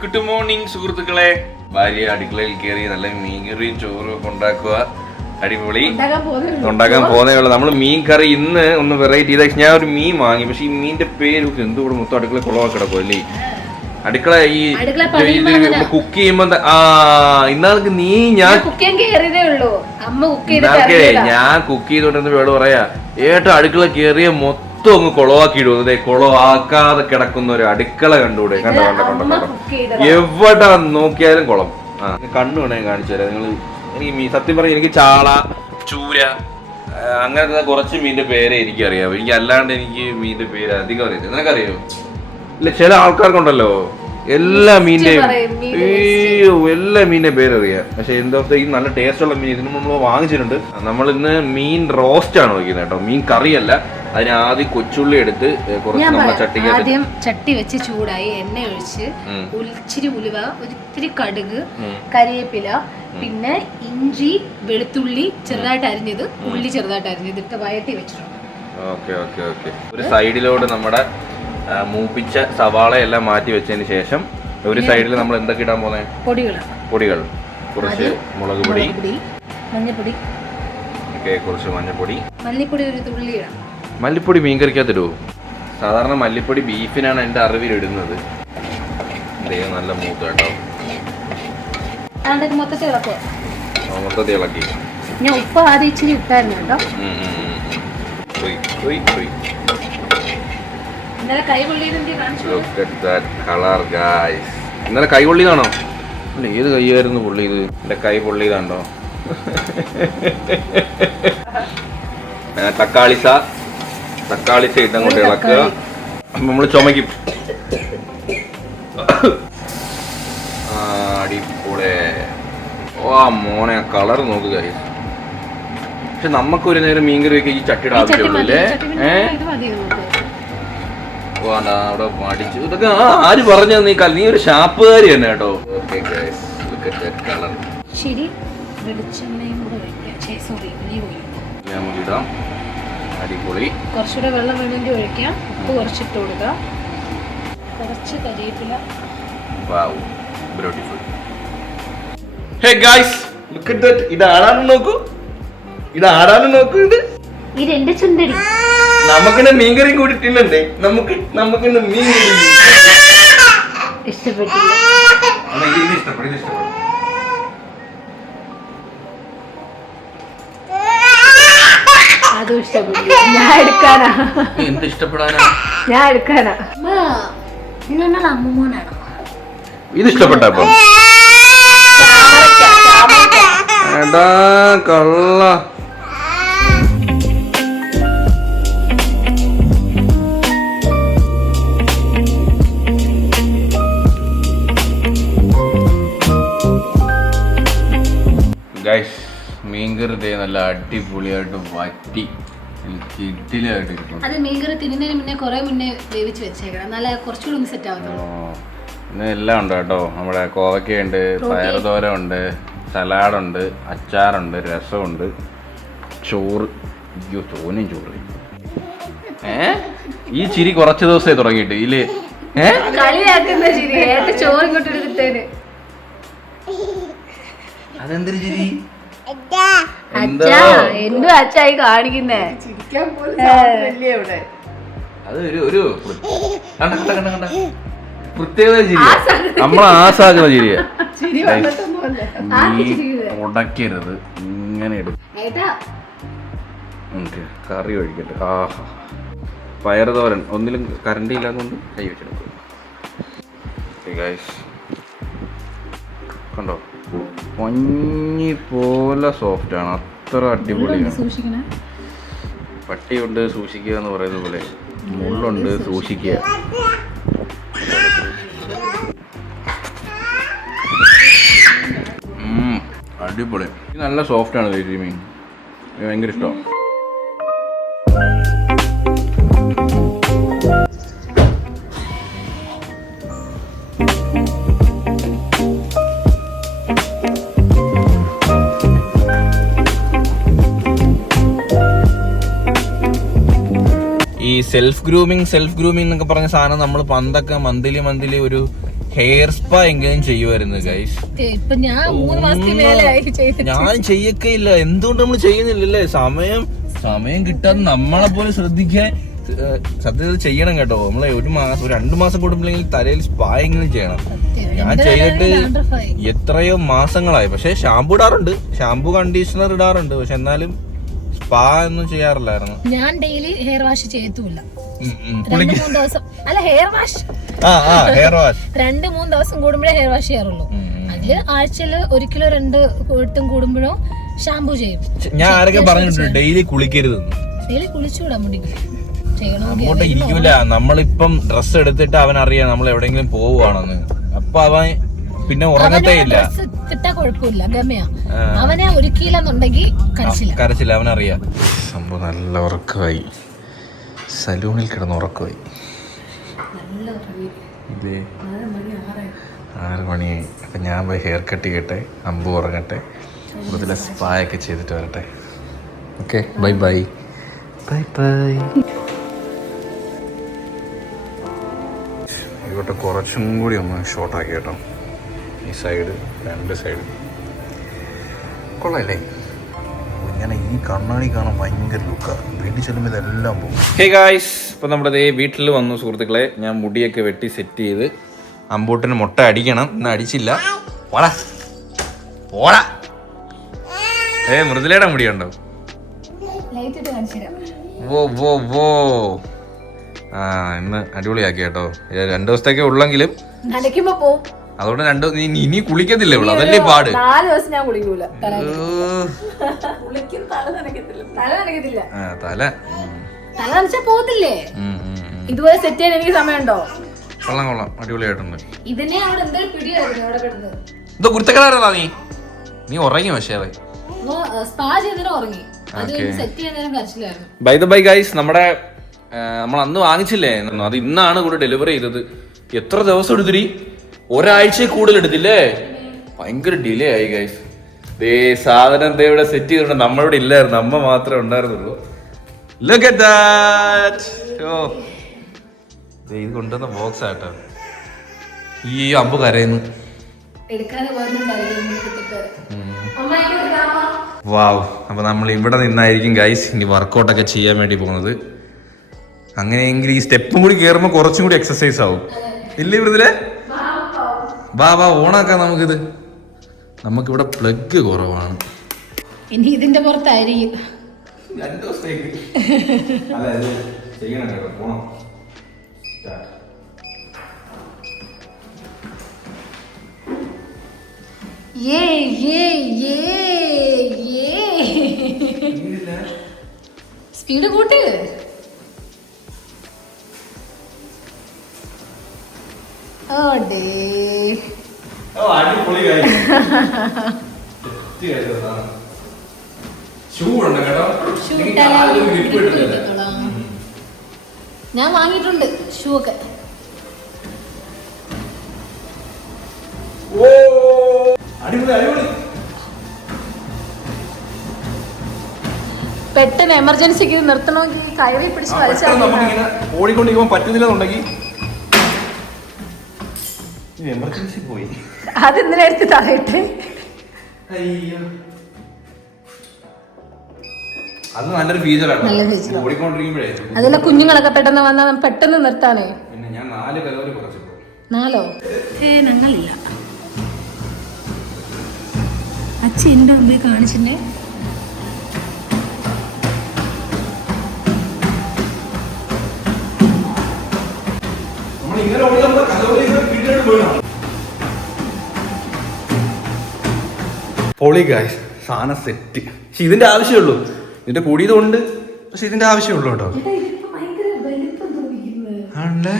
Good morning സുഹൃത്തുക്കളെ. ഭാര്യ അടുക്കളയിൽ കയറി നല്ല മീൻകറിയും ചോറും ഒക്കെ ഉണ്ടാക്കുക. അടിപൊളി ഉണ്ടാക്കാൻ പോകുന്നേ ഉള്ളൂ. നമ്മൾ മീൻ കറി ഇന്ന് ഒന്ന് വെറൈറ്റി ചെയ്ത. ഞാൻ ഒരു മീൻ വാങ്ങി, പക്ഷെ ഈ മീനിന്റെ പേര് എന്തുകൂടെ മൊത്തം അടുക്കള കുളവാക്കി കിടക്കും അല്ലേ. അടുക്കള ഈ കുക്ക് ചെയ്യുമ്പോ ഇന്നാൾക്ക് ഞാൻ കുക്ക് ചെയ്തോണ്ടിരുന്ന വേട് പറയാ ഏട്ടാ അടുക്കള കയറിയ മൊത്തം അങ്ങ് കുളവാക്കിയിടും. കുളവാക്കാതെ കിടക്കുന്ന ഒരു അടുക്കള കണ്ടുകൂടെ? കണ്ടോ കണ്ടോ കണ്ടോ കണ്ടോ, എവിടെ നോക്കിയാലും കുളം. കണ്ണു വേണേ കാണിച്ചു തരാം നിങ്ങൾ. എനിക്ക് സത്യം പറഞ്ഞ എനിക്ക് ചാള, ചൂര അങ്ങനത്തെ കുറച്ച് മീനിന്റെ പേരെ എനിക്കറിയാം. എനിക്ക് അല്ലാണ്ട് എനിക്ക് മീനിന്റെ പേര് അധികം അറിയാം. നിനക്കറിയോ? ഇല്ല, ചില ആൾക്കാർക്കുണ്ടല്ലോ എല്ലാ മീനിന്റെയും എല്ലാ മീനിന്റെ പേരറിയാം. പക്ഷെ എന്താ ഈ നല്ല ടേസ്റ്റ് ഉള്ള മീൻ ഇതിന് നമ്മൾ വാങ്ങിച്ചിട്ടുണ്ട്. നമ്മൾ ഇന്ന് മീൻ റോസ്റ്റ് ആണ് വയ്ക്കുന്നത് കേട്ടോ, മീൻ കറിയല്ല. അതിന് ആദ്യം കൊച്ചുള്ളി എടുത്ത് കുറച്ച് നമ്മളെ ആദ്യം ചട്ടി വെച്ച് ചൂടായി എണ്ണ ഒഴിച്ച് ഇച്ചിരി ഉലുവ, ഒരിത്തിരി കടുക്, കരിവേപ്പില, പിന്നെ ഇഞ്ചി, വെളുത്തുള്ളി ചെറുതായിട്ട് അരിഞ്ഞത്, ഉള്ളി ചെറുതായിട്ട് അരിഞ്ഞത് ഇട്ട് വയറ്റി വെച്ചിട്ടുണ്ട്. Okay okay okay. ഒരു സൈഡിലോട്ട് നമ്മുടെ മൂപ്പിച്ച സവാള എല്ലാം മാറ്റി വെച്ചതിന് ശേഷം ഒരു സൈഡിൽ നമ്മൾ എന്തൊക്കെ ഇടാൻ പോകുന്നത്? പൊടികൾ കുറച്ച് മുളക് പൊടി, മഞ്ഞൾപ്പൊടി, കുറച്ച് മഞ്ഞൾപ്പൊടി, മല്ലിപ്പൊടി ഒരു തുള്ളി ഇടാം. മല്ലിപ്പൊടി മീൻകറിക്കകത്ത് ഇടുവോ? സാധാരണ മല്ലിപ്പൊടി ബീഫിനാണ് എൻ്റെ അറിവിൽ ഇടുന്നത്. ദൈവം നല്ല മൂത്ത് കേട്ടോ. മൊത്തത്തിൽ ഇളക്കി. ഞാൻ ഉപ്പ് ആദ്യം ഇച്ചിരി ഇട്ടായിരുന്നു കേട്ടോ. ഇന്നലെ കൈ പൊള്ളിയതാണോ? അല്ല, ഏത് കൈയായിരുന്നു പൊള്ളിയത്? എൻ്റെ കൈ പൊള്ളിയതാണ്ടോ? തക്കാളിച്ച ഇട്ടങ്ങോട്ട് ഇളക്കുക. നമ്മൾ ചുമക്കും. അടിപൊളി. ഓ മോനെ, കളർ നോക്കുക. പക്ഷെ നമുക്കൊരു നേരം മീൻകറി വെക്കാൻ ഈ ചട്ടിയുടെ ആവശ്യമുള്ളൂ അല്ലേ? അവിടെ മടിച്ചു. ഇതൊക്കെ ആര് പറഞ്ഞു നീ ഒരു ഷാപ്പുകാരി തന്നെ കേട്ടോ. ഇടാം. അടിപൊളി. കുറച്ചുകൂടെ വെള്ളം വേണമെങ്കിൽ ഒഴിക്കാം. ഉപ്പ് കുറച്ചിട്ട് കൊടുക്കാം. കുറച്ച് കരിവേപ്പില. ഇതാരാണ് നോക്കൂ, ഇത് എന്റെ ചുണ്ടടി. നമുക്കിന്ന് മീൻകറി കൂടിയിട്ടില്ലേ? നമുക്കിന്ന് മീൻ ഇഷ്ടപ്പെട്ടില്ല. അതും ഇഷ്ടപ്പെട്ടില്ല. ഞാൻ എടുക്കാനാ. എന്ത് ഇഷ്ടപ്പെടാനാ? ഞാൻ എടുക്കാനാ. ഇത് അമ്മൂമ്മോനാണോ? ഇത് ഇഷ്ടപ്പെട്ടപ്പോ എടാ കള്ള. ഗൈസ്, മീൻകറി നല്ല അടിപൊളിയായിട്ട് വറ്റി കിട്ടിലായിട്ട് ഇരിക്കും. അത് മീൻകറി തിന്നുന്നതിന് മുന്നേ കുറെ മുന്നേ വേവിച്ച് വെച്ചേക്കണം, എന്നാലേ കുറച്ചുകൂടി ഒന്ന് സെറ്റ് ആവത്തുള്ളൂ. പിന്നെ എല്ലാം ഉണ്ട് കേട്ടോ. നമ്മുടെ കോവക്കയുണ്ട്, പയറുതോര ഉണ്ട്, സലാഡുണ്ട്, അച്ചാറുണ്ട്, രസമുണ്ട്, ചോറ്. അയ്യോ, തോനെയും ചോറ്. ഈ ചിരി കുറച്ച് ദിവസമായി തുടങ്ങിയിട്ട് ഇല്ലേ? കളിയാക്കുന്ന ചിരി. ചോറ് ഇങ്ങോട്ട് എടുത്തേന്. അതെന്തൊരു ചിരി? എന്തോ അച്ചായി കാണിക്കുന്നേ. അത് ഒരു പ്രത്യേക ചിരി, നമ്മളെ ആസാക്കുന്ന ചിരിയ. ഉടക്കരുത്, ഇങ്ങനെ എടുക്കും. കറി ഒഴിക്കട്ടെ. ആഹാ, പയറുതോരൻ. ഒന്നിലും കറണ്ട് ഇല്ലാന്നുകൊണ്ട് കൈ വെച്ചെടുക്കും. കണ്ടോ, പഞ്ഞി പോലെ സോഫ്റ്റ് ആണ്. അത്ര അടിപൊളിയാണ്. പട്ടിയുണ്ട് സൂക്ഷിക്കുക എന്ന് പറയുന്ന പോലെ, മുള്ളുണ്ട് സൂക്ഷിക്കുക. അടിപൊളി. നല്ല സോഫ്റ്റ് ആണ് ഈ മീൻ. ഭയങ്കര ഇഷ്ടമാണ്. ഈ ഈ സെൽഫ് ഗ്രൂമിങ് എന്നൊക്കെ പറഞ്ഞ സാധനം നമ്മൾ പണ്ടൊക്കെ മന്ത്ലി ഒരു ഹെയർ സ്പാ എങ്കിലും ചെയ്യുമായിരുന്നു ഗൈസ്. ഞാൻ ചെയ്യൊക്കെയില്ല. എന്തുകൊണ്ട് നമ്മൾ ചെയ്യുന്നില്ലല്ലേ? സമയം കിട്ടാതെ നമ്മളെ പോലെ ശ്രദ്ധിക്കാൻ സത്യത്തിൽ ചെയ്യണം കേട്ടോ. നമ്മളെ 2 മാസം കൂടുമ്പോഴെങ്കിൽ തലയിൽ സ്പാ എങ്കിലും ചെയ്യണം. ഞാൻ ചെയ്തിട്ട് എത്രയോ മാസങ്ങളായി. പക്ഷെ ഷാമ്പു ഇടാറുണ്ട്, ഷാമ്പു കണ്ടീഷണർ ഇടാറുണ്ട്. പക്ഷെ എന്നാലും സ്പാ ഒന്നും ചെയ്യാറില്ലായിരുന്നു. ഞാൻ ഡെയിലി ഹെയർ വാഷ് ചെയ്യത്തുമില്ല. 2-3 ദിവസം അല്ല ഹെയർ വാഷ് 2-3 ദിവസം കൂടുമ്പോഴേ ഹെയർ വാഷ് ചെയ്യാറുള്ളൂ. അതില് ആഴ്ചയിൽ 1-2 വട്ടം കൂടുമ്പോഴോ ഷാമ്പു ചെയ്യും. ഞാൻ ആരൊക്കെ പറഞ്ഞിട്ടുണ്ട് ഡെയിലി കുളിക്കരുത്. ഡെയിലി കുളിച്ചുകൂടാ മുടിക്ക്. അങ്ങോട്ട് ഇരിക്കൂല. നമ്മളിപ്പം ഡ്രസ്സ് എടുത്തിട്ട് അവനറിയാം നമ്മൾ എവിടെയെങ്കിലും പോവുകയാണെന്ന്. അപ്പൊ അവൻ പിന്നെ ഉറങ്ങത്തേ ഇല്ല. കുഴപ്പമില്ല, ഗമയാ. അവനെ ഒരുക്കിയില്ലെന്നുണ്ടെങ്കിൽ കരച്ചില്ല, അവനറിയാം. സംഭവം നല്ല ഉറക്കമായി. സലൂണിൽ കിടന്ന് ഉറക്കമായി. 6 മണിയായി. അപ്പൊ ഞാൻ പോയി ഹെയർ കട്ട് ചെയ്യട്ടെ, അമ്പു ഉറങ്ങട്ടെ, കൂടുതൽ സ്പായൊക്കെ ചെയ്തിട്ട് വരട്ടെ. Okay, bye bye. ഇങ്ങോട്ട് കുറച്ചും കൂടി ഒന്ന് ഷോർട്ടാക്കി കേട്ടോ. ഈ സൈഡ് 2 സൈഡ് കൊള്ളല്ലേ? ഇങ്ങനെ ഈ കണ്ണാടി കാണാൻ ഭയങ്കര ലുക്കാണ്. വീട്ടിൽ ചെല്ലുമ്പോൾ ഇതെല്ലാം പോകും. ഹേ ഗായ്സ്, ഇപ്പം നമ്മുടെ വീട്ടിൽ വന്നു സുഹൃത്തുക്കളെ. ഞാൻ മുടിയൊക്കെ വെട്ടി സെറ്റ് ചെയ്ത് അമ്പൂട്ടിന് മുട്ട അടിക്കണം. ഇന്ന് അടിച്ചില്ല. പോടാ. മൃദുലയുടെ മുടിയുണ്ടോ? വോ ഇന്ന് അടിപൊളിയാക്കി കേട്ടോ. 2 ദിവസത്തേക്കേ ഉള്ളെങ്കിലും അതുകൊണ്ട് ഇനി കുളിക്കത്തില്ല ഇവിടെ. അതല്ലേ പാട്. 4 ദിവസം ഞാൻ കുളിക്കൂല. തല പോകത്തില്ലേ? ഇതുപോലെ സെറ്റ് ചെയ്യാൻ എനിക്ക് സമയമുണ്ടോ? കൊള്ളാം, അടിപൊളിയായിട്ടുണ്ട്. ഇതിനെ അവിടെ എന്തൊരു പിടിയായിരുന്നു അവിടെ കിടന്ന്. എന്തോ കുരുത്തക്കടാ നീ ഉറങ്ങി. പക്ഷേ സ്പാ ചെയ്തിട്ട് ഉറങ്ങി. അത് സെറ്റ് ചെയ്യാൻ നേരം കരച്ചിലായിരുന്നു. ബൈ ദ ബൈ ഗൈസ്, നമ്മൾ അന്ന് വാങ്ങിച്ചില്ലേ, അത് ഇന്നാണ് കൂടെ ഡെലിവറി ചെയ്തത്. എത്ര ദിവസം എടുത്തിരി? ഒരാഴ്ച കൂടുതൽ എടുത്തില്ലേ? ഭയങ്കര ഡിലേ ആയി ഗൈസ്. സാധനം ഇവിടെ സെറ്റ് ചെയ്തിട്ടുണ്ട്. നമ്മളിവിടെ ഇല്ലായിരുന്നു, അമ്മ മാത്രമേ ഉണ്ടായിരുന്നുള്ളൂ. Look at that. ഇത് കൊണ്ടുവന്ന ബോക്സ് ആട്ടോ. ഈ അമ്പ് കരയുന്നു. വാവ്. അപ്പൊ നമ്മൾ ഇവിടെ നിന്നായിരിക്കും ഗൈസ് ഇനി വർക്കൗട്ടൊക്കെ ചെയ്യാൻ വേണ്ടി പോകുന്നത്. അങ്ങനെയെങ്കിൽ ഈ സ്റ്റെപ്പും കൂടി കയറുമ്പോൾ കുറച്ചും കൂടി എക്സസൈസ് ആവും. ഇല്ലേ മൃദുലേ? വാ ഓണാക്കാം നമുക്കിത്. നമുക്കിവിടെ പ്ലഗ് കുറവാണ്. ഇനി ഇതിന്റെ പുറത്തായിരിക്കും. സ്പീഡ് കൂട്ട്. ഞാൻ വാങ്ങിയിട്ടുണ്ട് ഷൂ ഒക്കെ. പെട്ടെന്ന് എമർജൻസിക്ക് നിർത്തണമെങ്കിൽ കയറി പിടിച്ച് ഓടിക്കൊണ്ടിരിക്കുമ്പോ പറ്റുന്നില്ലെന്നുണ്ടെങ്കിൽ എമർജൻസി പോയി. അത് ഇന്നലെ എടുത്ത് താഴെയിട്ട്. അത് നല്ലൊരു ഫീച്ചറാണ്. അതല്ല കുഞ്ഞുങ്ങളൊക്കെ പെട്ടെന്ന് വന്നാൽ പെട്ടെന്ന് നിർത്താനേ. ഞാൻ 4 കലോറി കുറച്ചു. 4? ഞങ്ങളില്ല. അച്ഛൻ എൻ്റെ അമ്മയെ കാണിച്ചിട്ടേ. പൊളി ഗായ്സ്, സാധനം സെറ്റ്. പക്ഷെ ഇതിന്റെ ആവശ്യമുള്ളൂ. ഇതിന്റെ കൂടിയതുകൊണ്ട്, പക്ഷെ ഇതിന്റെ ആവശ്യമുള്ളൂ കേട്ടോ. ആണല്ലേ?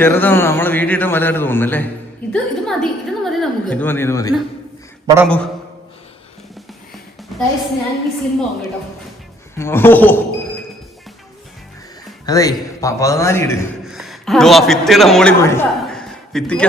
ചെറുതാണ്. നമ്മളെ വീട്ടിട്ട് വലുതായിട്ട് തോന്നുന്നല്ലേ? ഇത് മതി. ഇത് മതി. പടാമ്പോ അതെ 14 ഇട്. ഭിത്തിയുടെ മോളിൽ പോയി ഭിത്തിക്ക.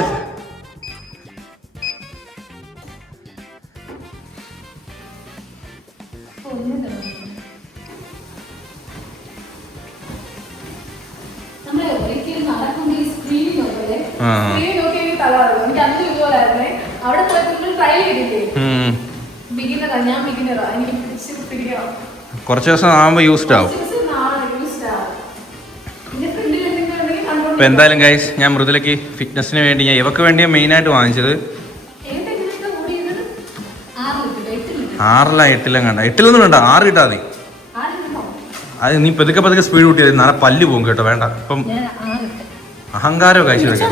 നോക്കി എനിക്ക് തല കറങ്ങും. എനിക്ക് അന്ന് ഇതുപോലായിരുന്നേ. അവിടെ പോയപ്പോൾ ട്രയൽ ചെയ്തില്ലേ, ബിഗിനറാ, ഞാൻ ബിഗിനറാ, എനിക്ക് പിടിക്കണം. കുറച്ച് ദിവസം ആകുമ്പോൾ യൂസ്ഡ് ആവും. അപ്പോൾ എന്തായാലും ഗൈസ്, ഞാൻ മൃദുലയ്ക്ക് ഫിറ്റ്നസ്സിന് വേണ്ടി ഞാൻ ഇവക്ക് വേണ്ടിയാണ് മെയിനായിട്ട് വാങ്ങിച്ചത്. 6 8 കണ്ട 8 വേണ്ട 6 കിട്ടാ മതി. അത് നീ പതുക്കെ സ്പീഡ് കൂട്ടിയത് നാളെ പല്ല് പോകും കേട്ടോ. വേണ്ട ഇപ്പം അഹങ്കാരോ കഴിച്ചു വെക്കാം.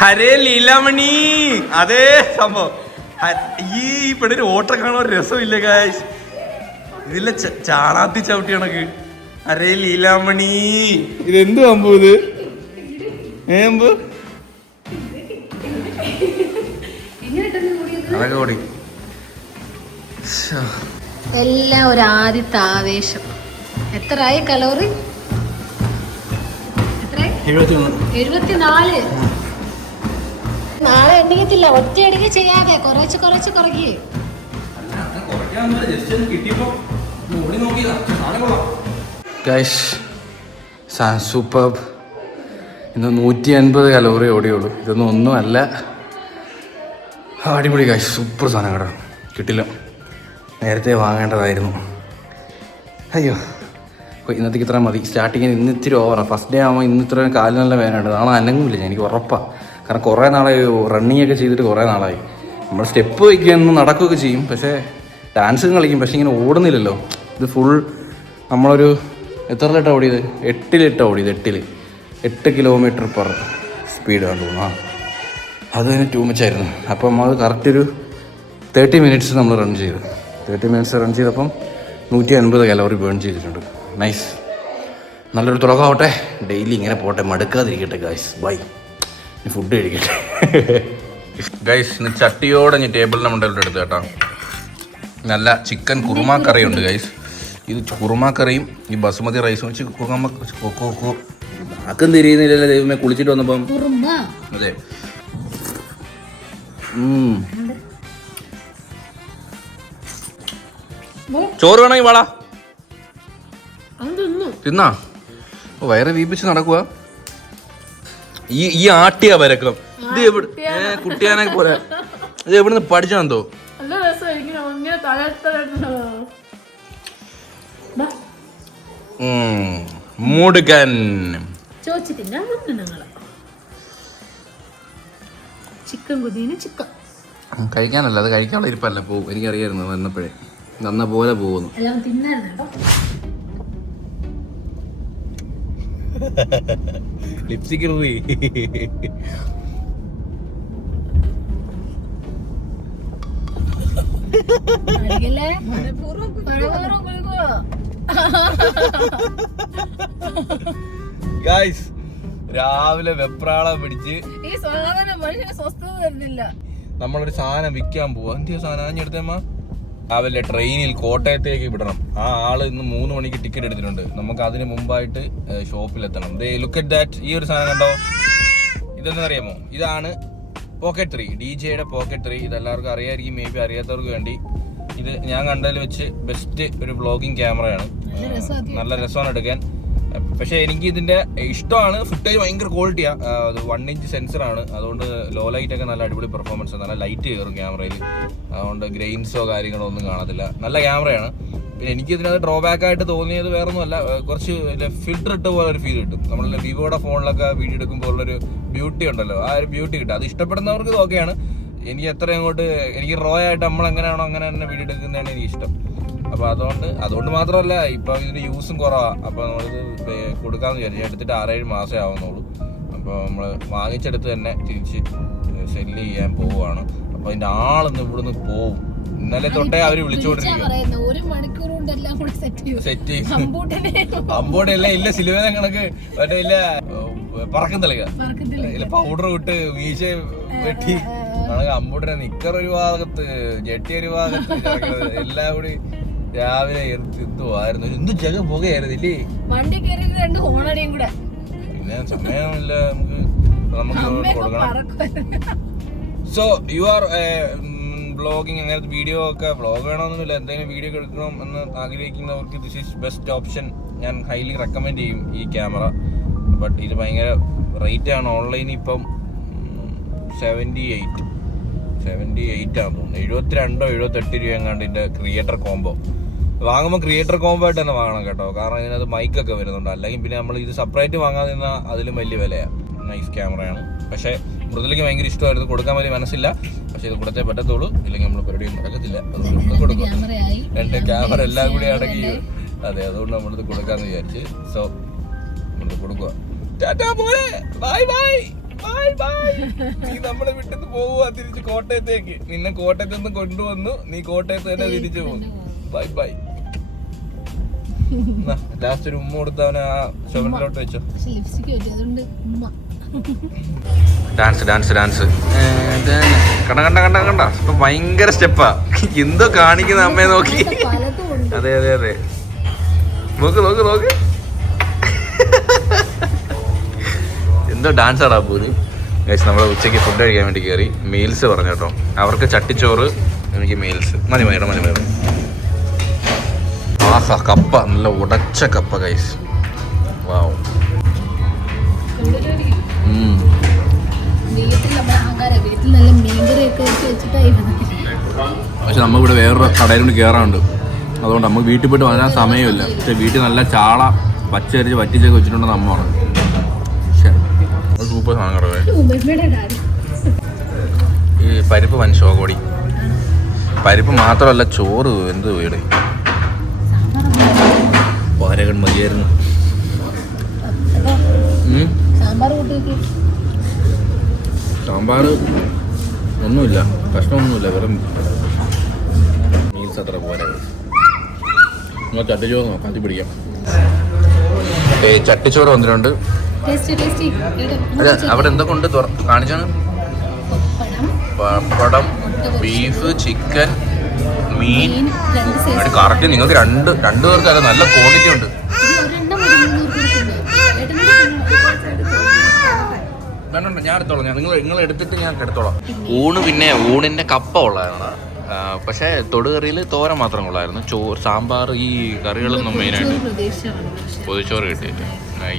ഹരേ ലീലാമണി, അതേ സംഭവം. ഈ പെണ്ണിന് ഓട്ടം കാണാൻ ഒരു രസമില്ല ഗൈസ്. ഇതിലെ ചാണാത്തി ചവിട്ടി കണക്ക്. അരേ ലീലാമണി, ഇതെന്ത് സംഭവം ഇത്? അതൊക്കെ ഓടി എല്ലാം ഒരു ആദ്യത്തെ ആവേശം. എത്രയായി കലോറി? 74. നാളെ എണ്ണിക്കത്തില്ല, ഒറ്റയടിക്ക് ചെയ്യാതെ കുറച്ച് കുറയ്ക്കേ. Guys superb. ഇന്ന് 180 കലോറി ഓടിയുള്ളൂ. ഇതൊന്നും ഒന്നുമല്ല. അടിപൊളി ഗൈസ്, സൂപ്പർ സാധനം കേട്ടോ. കിട്ടില്ല, നേരത്തെ വാങ്ങേണ്ടതായിരുന്നു. അയ്യോ, ഇന്നത്തേക്ക് ഇത്ര മതി. സ്റ്റാർട്ടിങ്ങിന് ഇന്ന് ഇത്തിരി ഓവറാണ്. ഫസ്റ്റ് ഡേ ആകുമ്പോൾ ഇന്ന് ഇത്ര കാലിന് നല്ല വേദനയുണ്ട്. നാളെ അനങ്ങുമില്ല ഞാൻ, എനിക്ക് ഉറപ്പാണ്. കാരണം കുറേ നാളായി റണ്ണിങ് ഒക്കെ ചെയ്തിട്ട്. കുറേ നാളായി നമ്മൾ സ്റ്റെപ്പ് വയ്ക്കുകയെന്ന് നടക്കുകയൊക്കെ ചെയ്യും, പക്ഷേ ഡാൻസും കളിക്കും, പക്ഷേ ഇങ്ങനെ ഓടുന്നില്ലല്ലോ. ഇത് ഫുൾ നമ്മളൊരു എത്ര ലിട്ടാണ് ഓടിയത്? 8 ലിട്ടാണ് ഓടിയത്. 8 കിലോമീറ്റർ പെർ സ്പീഡാണ് തോന്നുന്നു. അത് തന്നെ ടൂ മച്ചായിരുന്നു. അപ്പം നമ്മൾ കറക്റ്റ് ഒരു 30 മിനിറ്റ്സ് നമ്മൾ റൺ ചെയ്തു. 30 മിനിറ്റ്സ് റൺ ചെയ്തപ്പം 150 കലോറി ബേൺ ചെയ്തിട്ടുണ്ട്. നൈസ്, നല്ലൊരു തുടക്കമാവട്ടെ. ഡെയിലി ഇങ്ങനെ പോട്ടെ, മടുക്കാതിരിക്കട്ടെ ഗൈസ്. ബൈ, ഫുഡ് കഴിക്കട്ടെ ഗൈസ്. ഇന്ന് ചട്ടിയോടെ ഞാൻ ടേബിളിൻ്റെ മുകളിലോട്ട് എടുത്തു കേട്ടോ. നല്ല ചിക്കൻ കുറുമ കറിയുണ്ട് ഗൈസ്. ഇത് കുറുമ കറിയും ഈ ബസുമതി റൈസും വെച്ച് ആക്കും തിരിയുന്നില്ലല്ലോ ദൈവമേ. കുളിച്ചിട്ട് വന്നപ്പം അതെ. ചോറ് വേണമെങ്കിൽ വാടാ തിന്നാ. വയറ് വീപ്പിച്ച് നടക്കുക. ഈ ആട്ടിയാ വരക്കം. ഇത് എവിടെ കുട്ടിയാനൊക്കെ പോലെ. ഇത് എവിടുന്ന് പഠിച്ചാന്തോ. മുടുക്കൻ കഴിക്കാനല്ല, അത് കഴിക്കാനുള്ള ഇരിപ്പല്ല. പോവും, എനിക്കറിയായിരുന്നു വന്നപ്പോഴേ. നന്ന പോലെ പോകുന്നു. ലിപ്സ്റ്റിക് ഗൈസ്, രാവിലെ വെപ്രാളം പിടിച്ച് ഈ സാധനം മനുഷ്യന് സ്വസ്ഥത തരുന്നില്ല. നമ്മളൊരു സാധനം വിൽക്കാൻ പോവാ. എന്തിയാ സാധനം ആഞ്ഞെടുത്തേമ്മ? രാവിലെ ട്രെയിനിൽ കോട്ടയത്തേക്ക് വിടണം. ആ ആള് ഇന്ന് 3 മണിക്ക് ടിക്കറ്റ് എടുത്തിട്ടുണ്ട്. നമുക്ക് അതിന് മുമ്പായിട്ട് ഷോപ്പിലെത്തണം. Look at that. ഈ ഒരു സാധനം കണ്ടോ? ഇതെന്ന് അറിയാമോ? ഇതാണ് പോക്കറ്റ് 3, DJയുടെ പോക്കറ്റ് 3. ഇതെല്ലാവർക്കും അറിയാമായിരിക്കും, മേ ബി അറിയാത്തവർക്ക് വേണ്ടി. ഇത് ഞാൻ കണ്ടതിൽ വെച്ച് ബെസ്റ്റ് ഒരു വ്ളോഗിങ് ക്യാമറയാണ്. നല്ല രസമാണ് എടുക്കാൻ. പക്ഷേ എനിക്ക് ഇതിൻ്റെ ഇഷ്ടമാണ്. ഫുട്ടേജ് ഭയങ്കര ക്വാളിറ്റിയാണ്. 1 ഇഞ്ച് സെൻസറാണ്. അതുകൊണ്ട് ലോ ലൈറ്റ് ഒക്കെ നല്ല അടിപൊളി പെർഫോമൻസ്. നല്ല ലൈറ്റ് കയറും ക്യാമറയിൽ. അതുകൊണ്ട് ഗ്രെയിൻസോ കാര്യങ്ങളോ ഒന്നും കാണത്തില്ല. നല്ല ക്യാമറയാണ്. പിന്നെ എനിക്ക് ഇതിനകത്ത് ഡ്രോബാക്ക് ആയിട്ട് തോന്നിയത് വേറൊന്നുമല്ല, കുറച്ച് ഫിൽറ്റർ ഇട്ട പോലെ ഒരു ഫീൽ കിട്ടും. നമ്മൾ വിവോയുടെ ഫോണിലൊക്കെ വീഡിയോ എടുക്കുമ്പോൾ ഉള്ളൊരു ബ്യൂട്ടി ഉണ്ടല്ലോ, ആ ഒരു ബ്യൂട്ടി കിട്ടും. അത് ഇഷ്ടപ്പെടുന്നവർക്ക് ഓക്കെയാണ്. എനിക്ക് എത്ര അങ്ങോട്ട് എനിക്ക് റോ ആയിട്ട് നമ്മൾ എങ്ങനെയാണോ അങ്ങനെ തന്നെ വീഡിയോ എടുക്കുന്നതാണ് എനിക്കിഷ്ടം. അപ്പോൾ അതുകൊണ്ട് മാത്രമല്ല, ഇപ്പം ഇതിൻ്റെ യൂസും കുറവാണ്. അപ്പോൾ നമ്മളിത് കൊടുക്കാമെന്ന് വിചാരിച്ചു. എടുത്തിട്ട് 6-7 മാസമേ ആവുന്നുള്ളൂ. അപ്പോൾ നമ്മൾ വാങ്ങിച്ചെടുത്ത് തന്നെ തിരിച്ച് സെല്ല് ചെയ്യാൻ പോവുകയാണ്. അപ്പോൾ അതിൻ്റെ ആളിന്ന് ഇവിടുന്ന് പോവും. ഇന്നലെ തൊട്ടേ അവർ വിളിച്ചുകൊണ്ടിരിക്കും. സെറ്റ് ചെയ്യും. അമ്പോടെയല്ല, ഇല്ല സിലുവേന കണക്ക് മറ്റേ ഇല്ല പറക്കം തെളിക, ഇല്ല പൗഡർ വിട്ട് വീശ വെട്ടി കണക്ക് അമ്പൂട്ടിനെ നിക്കർ ഒരു ഭാഗത്ത്, ജെട്ടി ഒരു ഭാഗത്ത്, എല്ലാം കൂടി രാവിലെ എത്തുമായിരുന്നു. എന്ത് ജഗ പുകയായിരുന്നു ഇല്ലേ? പിന്നെ സമയമില്ല നമുക്ക് കൊടുക്കണം. സോ യു ആർ വ്ളോഗിങ്, അങ്ങനത്തെ വീഡിയോ ഒക്കെ വ്ളോഗ് വേണമെന്നൊന്നുമില്ല. എന്തെങ്കിലും വീഡിയോ എടുക്കണം എന്ന് ആഗ്രഹിക്കുന്നവർക്ക് ദിസ് ഈസ് ബെസ്റ്റ് ഓപ്ഷൻ. ഞാൻ ഹൈലി റെക്കമെൻഡ് ചെയ്യും ഈ ക്യാമറ. ബട്ട് ഇത് ഭയങ്കര റേറ്റ് ആണ്. ഓൺലൈനിൽ ഇപ്പം 78 ആണെന്ന് തോന്നുന്നു. 72-78 രൂപ എങ്ങാണ്ട് ഇതിന്റെ ക്രിയേറ്റർ കോംബോ. വാങ്ങുമ്പോൾ ക്രിയേറ്റർ കോംബോ ആയിട്ട് തന്നെ വാങ്ങണം കേട്ടോ, കാരണം ഇതിനകത്ത് മൈക്കൊക്കെ വരുന്നുണ്ട്. അല്ലെങ്കിൽ പിന്നെ നമ്മൾ ഇത് സെപ്പറേറ്റ് വാങ്ങാൻ നിന്നാൽ അതിലും വലിയ വിലയാണ്. നൈസ് ക്യാമറയാണ്. പക്ഷേ മൃദുലയ്ക്ക് ഭയങ്കര ഇഷ്ടമായിരുന്നു, കൊടുക്കാൻ വലിയ മനസ്സില്ല. പക്ഷെ ഇത് കൊടുത്തേ പറ്റത്തുള്ളൂ, ഇല്ലെങ്കിൽ നമ്മൾ പരിപാടിയും നടക്കത്തില്ല. അതുകൊണ്ട് കൊടുക്കും. 2 ക്യാമറ എല്ലാം കൂടി അടക്കി. അതെ, അതുകൊണ്ട് നമ്മളിത് കൊടുക്കാന്ന് വിചാരിച്ച്. സോ നമ്മളിത് കൊടുക്കുക. ടാറ്റാ പോലെ, ബൈ ബൈ ബൈ ബൈ. നീ നമ്മളെ വിട്ടിട്ട് പോവുക തിരിച്ച് കോട്ടയത്തേക്ക്. നിന്നെ കോട്ടയത്ത് നിന്ന് കൊണ്ടുവന്നു, നീ കോട്ടയത്ത് തന്നെ തിരിച്ചു പോകുന്നു. Bye bye. ലാസ്റ്റ് ഒരു ഉമ്മ കൊടുത്തവനെ ആ ചുമരിലോട്ട് വെച്ചോ. ഡാൻസ് ഡാൻസ് ഡാൻസ് കണ്ട ഇപ്പൊ ഭയങ്കര സ്റ്റെപ്പാ. എന്തോ കാണിക്കുന്ന അമ്മയെ നോക്കി. അതെ അതെ അതെ, നോക്ക് നോക്ക് നോക്ക്. എന്തോ ഡാൻസ് ആടാ പോലും. നമ്മൾ ഉച്ചയ്ക്ക് ഫുഡ് കഴിക്കാൻ വേണ്ടി കയറി. മീൽസ് പറഞ്ഞു കേട്ടോ. അവർക്ക് ചട്ടിച്ചോറ്, എനിക്ക് മീൽസ്. മതി മതി മതി മതി. ആഹാ, കപ്പ, നല്ല ഉടച്ച കപ്പ ഗൈസ്. വാവ്. പക്ഷെ നമ്മൾ ഇവിടെ വേറൊരു കടയിലോട്ട് കയറാറുണ്ട്. അതുകൊണ്ട് നമുക്ക് വീട്ടിൽ പോയിട്ട് വരാൻ സമയമില്ല. പക്ഷെ വീട്ടിൽ നല്ല ചാള പച്ചരിച്ച് വറ്റിച്ചൊക്കെ വെച്ചിട്ടുണ്ടെന്ന് അമ്മ പറഞ്ഞു. സൂപ്പർ സാധനം കടവേ. ഈ പരിപ്പ് വൻ ശോകോടി. പരിപ്പ് മാത്രമല്ല, ചോറ് എന്ത് വീട് പോരകൺ മതിയായിരുന്നു. സാമ്പാർ ഒന്നുമില്ല, കഷ്ണമൊന്നുമില്ല, വെറും മീൽസ് അത്ര പോലെ. നിങ്ങൾ ചട്ടിച്ചോറ് നോക്കാം, കത്തി പിടിക്കാം. ചട്ടിച്ചോറ് വന്നിട്ടുണ്ട്. അവിടെ എന്തൊക്കെ ഉണ്ട് കാണിച്ചാണ്? പപ്പടം, ബീഫ്, ചിക്കൻ, മീൻ. കറക്റ്റ് നിങ്ങൾക്ക് രണ്ടു പേർക്ക് അത് നല്ല ക്വാണ്ടിറ്റി ഉണ്ട്. ഞാൻ എടുത്തോളാം. നിങ്ങൾ എടുത്തിട്ട് ഞാൻ എടുത്തോളാം. ഊണ് പിന്നെ ഊണിന്റെ കപ്പ ഉള്ളതാണ്. പക്ഷെ തൊടുകറിയിൽ തോരൻ മാത്രം കൊള്ളായിരുന്നു. സാമ്പാർ, ഈ കറികളൊന്നും മെയിനായിട്ട് പൊതിച്ചോറ് കിട്ടിയിട്ട്.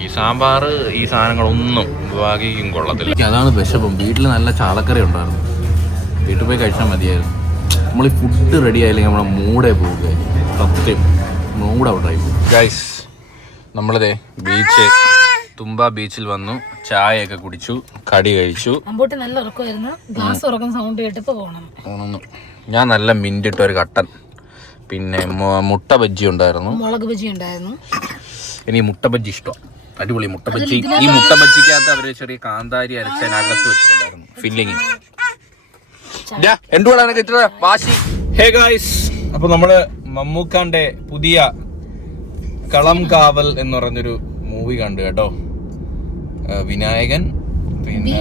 ഈ സാമ്പാർ, ഈ സാധനങ്ങളൊന്നും ഭാഗ്യം കൊള്ളത്തില്ല. അതാണ് വിശപ്പം. വീട്ടിൽ നല്ല ചാളക്കറി ഉണ്ടായിരുന്നു, വീട്ടിൽ പോയി കഴിച്ചാൽ മതിയായിരുന്നു. നമ്മൾ ഈ ഫുഡ് റെഡി ആയില്ലെങ്കിൽ നമ്മളെ മൂടേ പോവുക. സത്യം മൂഡ് ഔട്ടായി പോകും ഗൈസ്. നമ്മളിതേ ബീച്ച്, തുമ്പ ബീച്ചിൽ വന്നു, ചായയൊക്കെ കുടിച്ചു, കടി കഴിച്ചു. നല്ല ഉറക്കമായിരുന്നു. ഗ്ലാസ് ഉറക്കുന്ന സൗണ്ട് കേട്ടപ്പോ പോകണം. ഞാൻ നല്ല മിന്റിട്ട ഒരു കട്ടൻ, പിന്നെ മുട്ട ബജ്ജി ഉണ്ടായിരുന്നു, മുളക് ബജ്ജി ഉണ്ടായിരുന്നു. എനിക്ക് മുട്ട ബജ്ജി ഇഷ്ടം. അടിപൊളി മുട്ട ബജ്ജി. ഈ മുട്ട ബജ്ജിക്കകത്ത് അവര് ചെറിയ കാന്താരി അരച്ചതിനകത്ത് വെച്ചിട്ടുണ്ടായിരുന്നു ഫില്ലിങ്. എന്തുകൊണ്ടാണ് ഇത്ര വാശി? ഹേ ഗായ്സ്, അപ്പൊ നമ്മള് മമ്മൂക്കാന്റെ പുതിയ കളം കാവൽ എന്ന് പറഞ്ഞൊരു മൂവി കണ്ടു കേട്ടോ. വിനായകൻ, പിന്നെ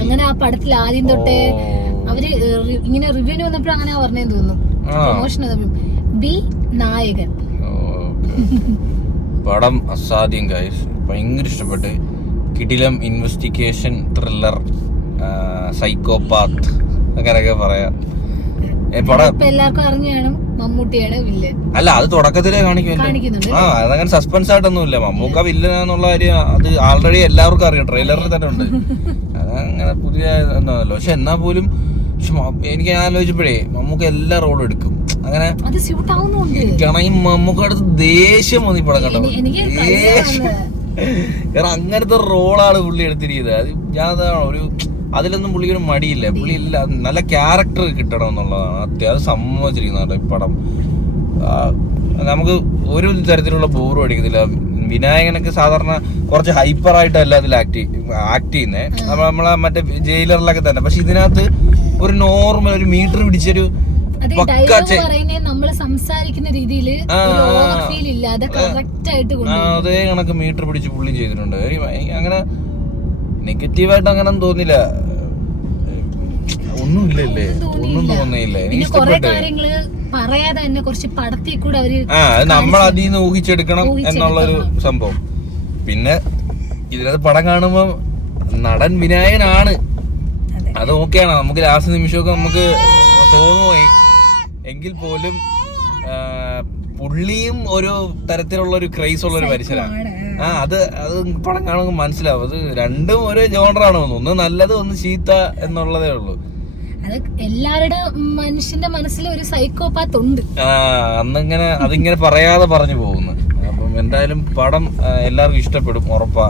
അങ്ങനെ ആ പടത്തിൽ ആദ്യം തൊട്ടേ അവര് ഇങ്ങനെ റിവ്യൂവിന് വന്നപ്പോഴും അങ്ങനെ പറഞ്ഞെന്ന് തോന്നുന്നു. പ്രൊമോഷൻ ബി നായകൻ. പടം അസാധ്യം ഗൈസ്, ഭയങ്കര ഇഷ്ടപ്പെട്ട്. കിടിലം ഇൻവെസ്റ്റിഗേഷൻ ത്രില്ലർ, സൈക്കോപാത്ത് അങ്ങനെയൊക്കെ പറയാം. എല്ലാവർക്കും അറിഞ്ഞാണ് മമ്മൂട്ടിയാണ് വില്ലൻ. അല്ല, അത് തുടക്കത്തിലേ കാണിക്കുന്നുണ്ട്. അതങ്ങനെ സസ്പെൻസ് ആയിട്ടൊന്നുമില്ല. മമ്മൂക്ക വില്ലനാന്നുള്ള കാര്യം അത് ആൾറെഡി എല്ലാവർക്കും അറിയാം, ട്രെയിലറിൽ തന്നെ ഉണ്ട്. അതങ്ങനെ പുതിയ ഒന്നുമല്ലോ. പക്ഷെ എന്നാ പോലും എനിക്ക് ആലോചിച്ചപ്പോഴേ മമ്മൂക്ക എല്ലാ റോളും എടുക്കും. അങ്ങനെ മമ്മൂക്ക അടുത്ത് ദേഷ്യം വന്നു ഈ പടം കണ്ടോ. കാരണം അങ്ങനത്തെ റോളാണ് പുള്ളി എടുത്തിരിക്കുന്നത്. അത് ഞാൻ ഒരു അതിലൊന്നും പുള്ളിക്കൊരു മടിയില്ല. പുള്ളി ഇല്ല, നല്ല ക്യാരക്ടർ കിട്ടണം എന്നുള്ളതാണ് അത് സമ്മതിച്ചിരിക്കുന്നത്. ഈ പടം നമുക്ക് ഒരു തരത്തിലുള്ള ബോറും അടിക്കത്തില്ല. വിനായകനൊക്കെ സാധാരണ കുറച്ച് ഹൈപ്പറായിട്ടല്ല അതിൽ ആക്ട് ചെയ്യുന്നേ, നമ്മളെ മറ്റേ ജയിലറിലൊക്കെ തന്നെ. പക്ഷെ ഇതിനകത്ത് ഒരു നോർമൽ, ഒരു മീറ്റർ പിടിച്ചൊരു സംസാരിക്കുന്ന രീതിയിൽ അതേ കണക്ക് മീറ്റർ പിടിച്ച് പുള്ളി ചെയ്തിട്ടുണ്ട്. അങ്ങനെ നെഗറ്റീവായിട്ട് അങ്ങനെ തോന്നില്ല, ഒന്നുമില്ലല്ലേ, ഒന്നും തോന്നിയില്ല. എനിക്ക് ഇഷ്ടപ്പെട്ടു. നമ്മൾ അതിൽ നിന്ന് ഊഹിച്ചെടുക്കണം എന്നുള്ളൊരു സംഭവം. പിന്നെ ഇതിനകത്ത് പടം കാണുമ്പോ നടൻ വിനായകനാണ്, അത് ഓക്കെയാണ്. നമുക്ക് ലാസ്റ്റ് നിമിഷമൊക്കെ നമുക്ക് തോന്നുപോയി എങ്കിൽ പോലും പുള്ളിയും ഒരു തരത്തിലുള്ള ഒരു ക്രൈസ് ഉള്ള ഒരു മനുഷ്യനാണ്. അത് പടം കാണുമ്പോൾ മനസ്സിലാവും. അത് രണ്ടും ഒരേ ജോണറാണ് തോന്നുന്നു. ഒന്ന് നല്ലത്, ഒന്ന് ചീത്ത എന്നുള്ളതേ ഉള്ളൂ. അത് എല്ലാവരുടെ മനുഷ്യന്റെ മനസ്സിൽ ഒരു സൈക്കോപാത്ത് ഉണ്ട്. അന്നിങ്ങനെ അതിങ്ങനെ പറയാതെ പറഞ്ഞു പോകുന്നു. അപ്പം എന്തായാലും പടം എല്ലാവർക്കും ഇഷ്ടപ്പെടും, ഉറപ്പാ.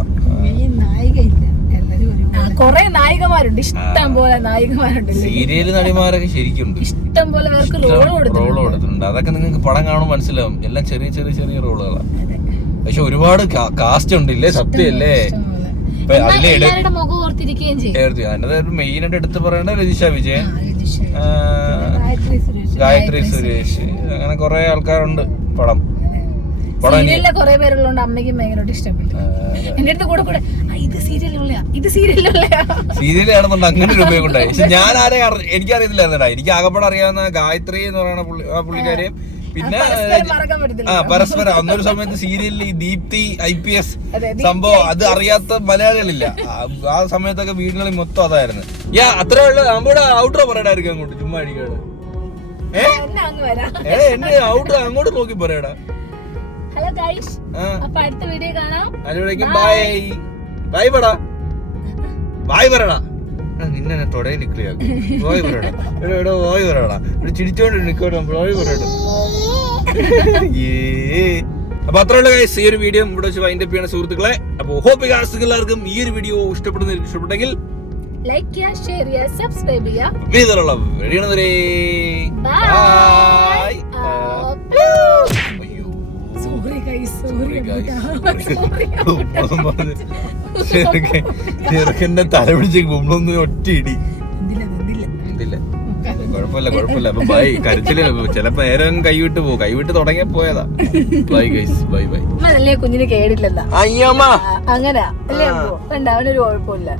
കൊറേ നായികമാരുണ്ട്, ഇഷ്ടം പോലെ നായികമാരുണ്ട്. സീരിയൽ നടിമാരൊക്കെ ശരിക്കുണ്ട്, ഇഷ്ടം പോലെ പേർക്ക് റോൾ കൊടുത്തിട്ടുണ്ട്. അതൊക്കെ നിങ്ങൾക്ക് പടം കാണുമ്പോൾ മനസ്സിലാവും. എല്ലാം ചെറിയ ചെറിയ ചെറിയ റോളുകളാണ്. പക്ഷെ ഒരുപാട് കാസ്റ്റ് ഉണ്ടല്ലേ, സത്യമല്ലേ. മെയിൻ ആയിട്ട് എടുത്ത് പറയേണ്ട രജിഷ വിജയൻ, ഗായത്രി സുരേഷ്, അങ്ങനെ കൊറേ ആൾക്കാരുണ്ട്. പടം കൊറേ പേരുള്ളതുകൊണ്ട് അമ്മയ്ക്കും ഭയങ്കരമായിട്ട് ഇഷ്ടപ്പെട്ടു. എന്റെ അടുത്ത് കൂടെ കൂടെ ഇത് സീരിയലാണെന്നുണ്ട് അങ്ങനെ ഒരു ഉപയോഗം ഉണ്ടായി. പക്ഷെ ഞാൻ എനിക്കറിയത്തില്ലായിരുന്നടാ. എനിക്ക് ആകപ്പാടെ അറിയാവുന്ന ഗായത്രി എന്ന് പറയുന്ന പുള്ളിക്കാരെയും പിന്നെ പരസ്പരം അന്നൊരു സമയത്ത് സീരിയലിൽ ഈ ദീപ്തി IPS സംഭവം അത് അറിയാത്ത മലയാളികളില്ല. ആ സമയത്തൊക്കെ വീടുകളിൽ മൊത്തം അതായിരുന്നു. അത്രേ ഉള്ളു. നമ്മുടെ ഔട്ടർ പറയടായിരിക്കും അങ്ങോട്ട് ചുമ്മാ അടിക്കാട്. എന്നെ ഔട്ടർ അങ്ങോട്ട് നോക്കി പറയടാ. ഹലോ ഗൈസ്, അപ്പൊ അടുത്ത വീഡിയോ കാണാം. അതുവരേക്കും ബൈ ബൈ പറടാ, ബൈ പറടാ. നിന്നെ തൊടയിൽ നിൽക്കുകയാക്കും. ബോയ് പറയടാ, എടോ ബോയ് പറയടാ. ഇവിടെ ചിരിച്ചോണ്ട് നിൽക്കോട്ടോ, ബോയ് പറയട്ടോ. അപ്പൊ അത്ര ഉള്ള ഗൈസ്, ഈ ഒരു വീഡിയോ ഇവിടെ വെച്ച് വൈൻഡ് അപ്പ് ചെയ്യണ സുഹൃത്തുക്കളെ. അപ്പൊ ഹോപ്പ് എല്ലാവർക്കും ഈ ഒരു വീഡിയോ ഇഷ്ടപ്പെട്ടെങ്കിൽ ലൈക്ക് ചെയ്യുക, ഷെയർ ചെയ്യുക, സബ്സ്ക്രൈബ് ചെയ്യുക. വീണ്ടുള്ള വീഡിയോവരെ ബൈ. ചെറുക്കന്റെ തല പിടിച്ച് കുമ്പളൊന്നും ഒറ്റ ഇടി. കുഴപ്പമില്ല. അപ്പൊ ബൈ. കരച്ചില് ചിലപ്പോ നേരം കൈവിട്ട് പോകും. കൈവിട്ട് തുടങ്ങിയ പോയതാ. Bye guys, bye bye. കുഞ്ഞിന് കേടില്ലല്ലോ. അയ്യമ്മ അങ്ങനെ അല്ലേ, അവനൊരു കുഴപ്പമില്ല.